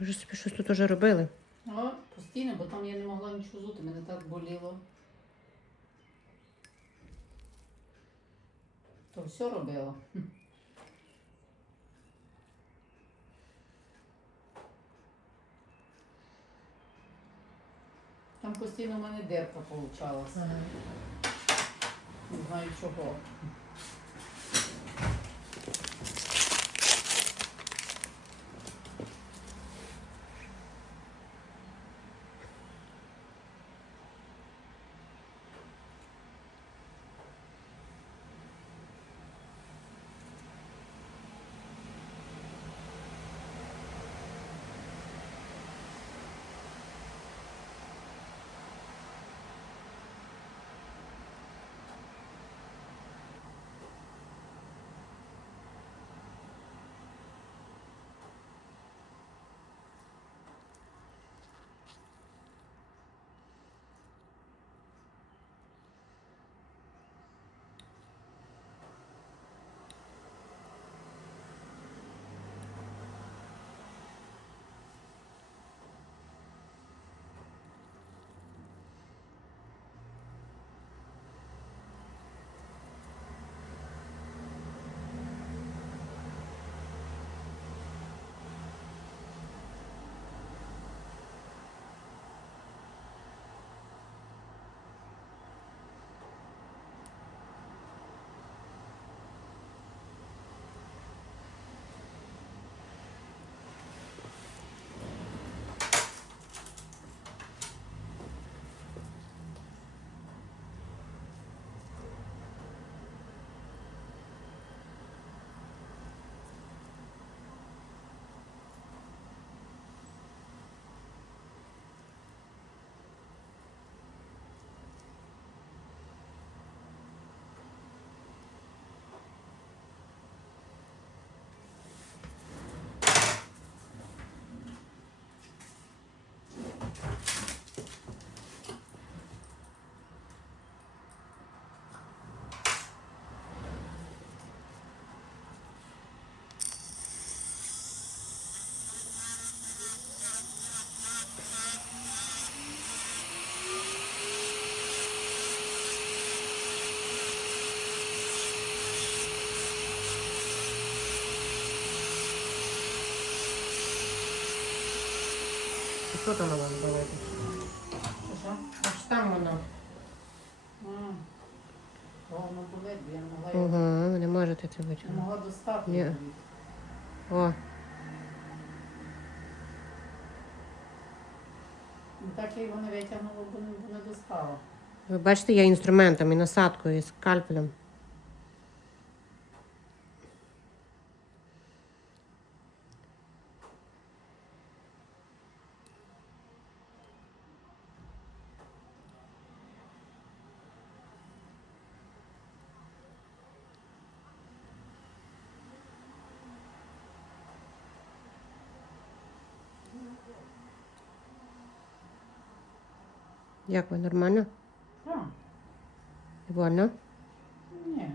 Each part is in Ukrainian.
Ви ж собі щось тут уже робили. О, постійно, бо там я не могла нічого зути, мене так боліло. То все робила. Там постійно в мене дирка получалася. Ага. Не знаю чого. Що там воно робити? Що? Аж там воно. Воно болить, бо я не могла, Ага, ви не можете це не витягнути. могла достати. Ні. її. О, І так я його не витягнула, бо не достала. ви бачите, я інструментом, і насадкою, і скальпелем. Як ви, нормально? Так, Вольно? ні.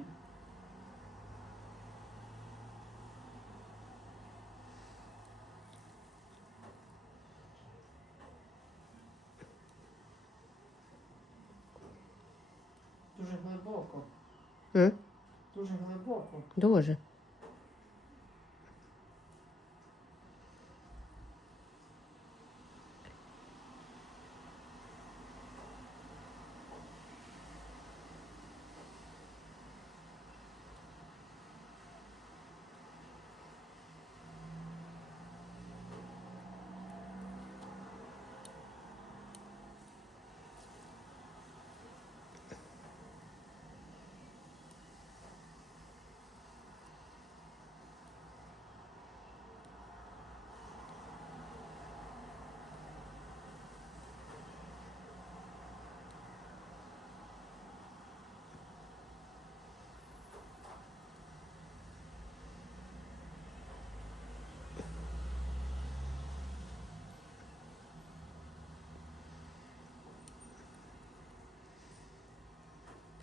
Дуже глибоко. М? Дуже глибоко. Дуже.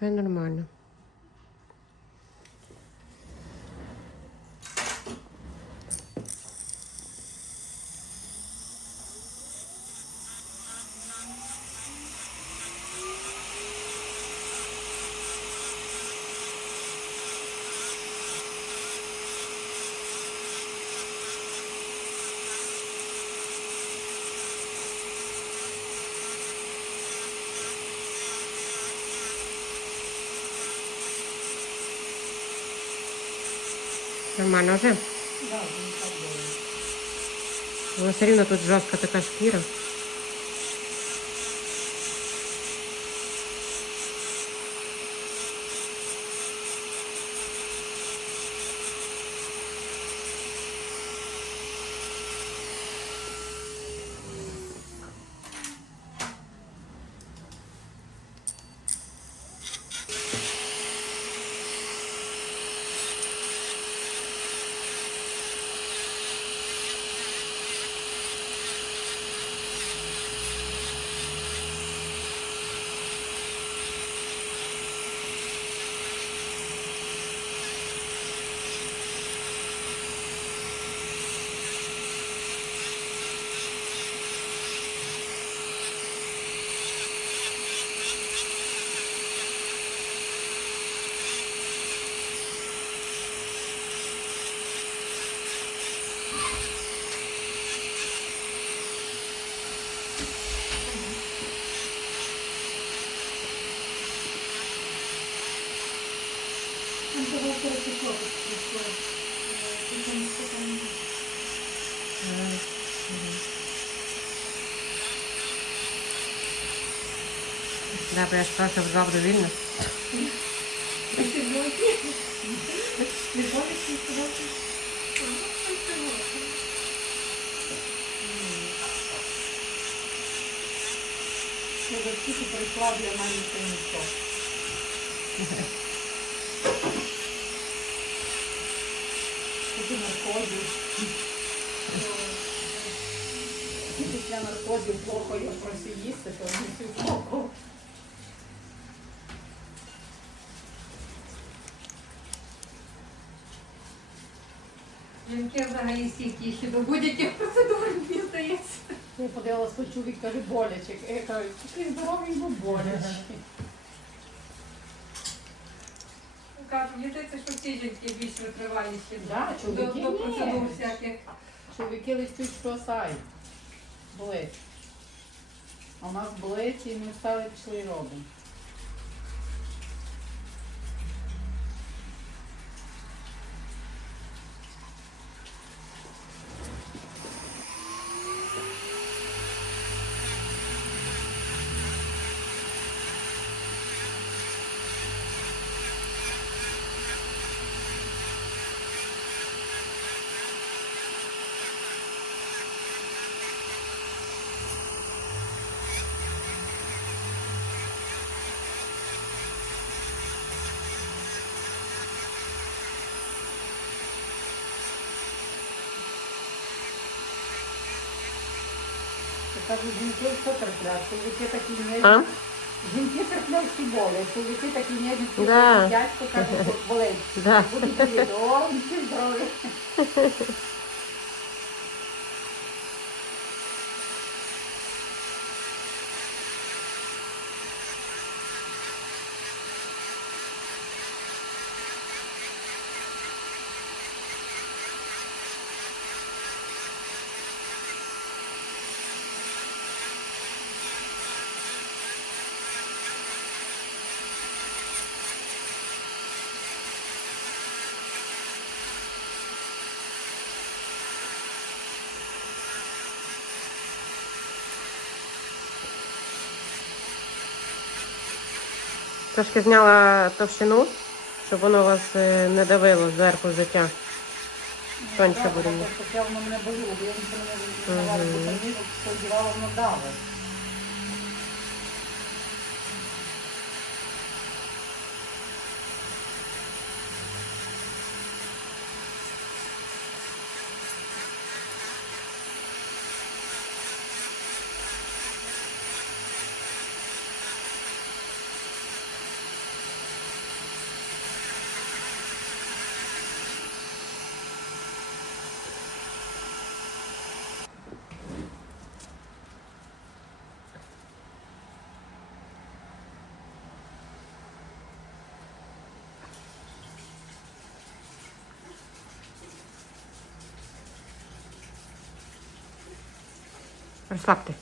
Це нормально. Нормально вже. Да, не так було. Але все рівно тут жорстка така шкіра. Там того перепекло, прийшло. Потім потім. Добре, я ж просто вдвох довільно. Ти блоки? Не ходиш і сказати? Я до всіх прийшла, для мене це ніхто. Такі наркозів. Після наркозів плохо я просив їсти, то не всю плохо. Жінки взагалі стійкіші до будь-яких процедур, мені здається. Я подивилась, що чоловік каже, боляче. Я кажу, такий здоровий, бо боляче. Кажу, мені здається, що всі жінки більш витриваліші Да, до чоловіки процедур ні. всяких. Чоловіки листють, що сай. Болить. А у нас болить, і ми встали, пішли і робимо. Я кажу, жінки все терплять, чоловіки такі А? ніжні. Жінки терплять всі болять, чоловіки такі ніжні, Да. дядько каже, що болить. Да. Будуть тобі, о, всі здорові. Трошки зняла товщину, щоб воно вас не давило зверху життя. Тоньше Так, будемо. просто я воно мене боліло, бо я нічого не давала вітамінок, сподівала, воно давить. Розслабте.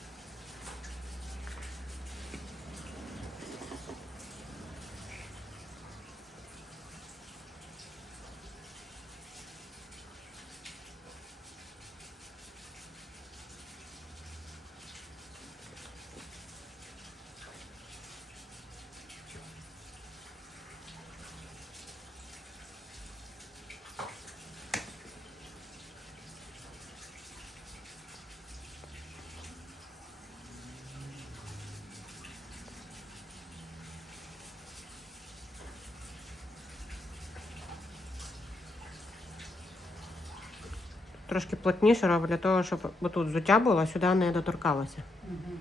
трошки плотніше роблю для того, щоб тут взуття було, а сюди не доторкалося. Угу.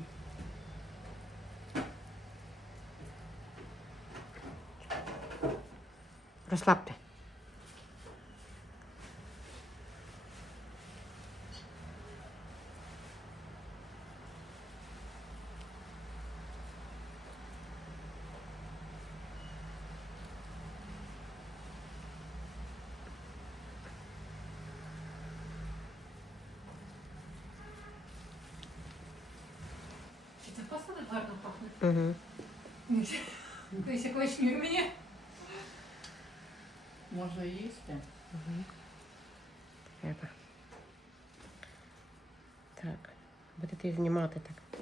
Розслабте. Чи це просто так гарно пахне? Угу. Колись якось мені. Може їсти? Треба. Так. Будете знімати так.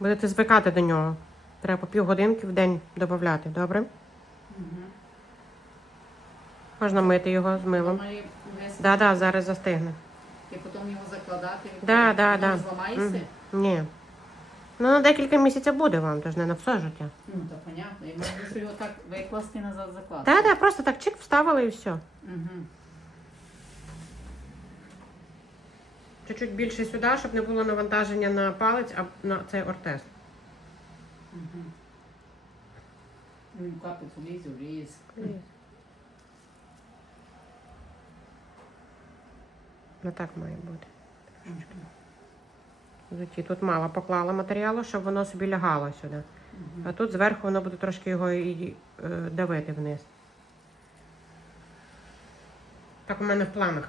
Будете звикати до нього. Треба по півгодинки в день додати, добре? Угу. Можна мити його з милом. Воно і весь... Да, зараз застигне. І потім його закладати. Да. Воно зламається? Ні. Ну, на декілька місяців буде вам, тож не на все життя. Ну, то понятно. І можна його так викласти назад закласти. Да, просто так чик вставили і все. Угу. Чуть-чуть більше сюди, щоб не було навантаження на палець, а на цей ортез. Угу. Капець у ліз. Не так має бути. Взуті. Тут мало поклала матеріалу, щоб воно собі лягало сюди. А тут зверху воно буде трошки його і давити вниз. Так у мене в планах.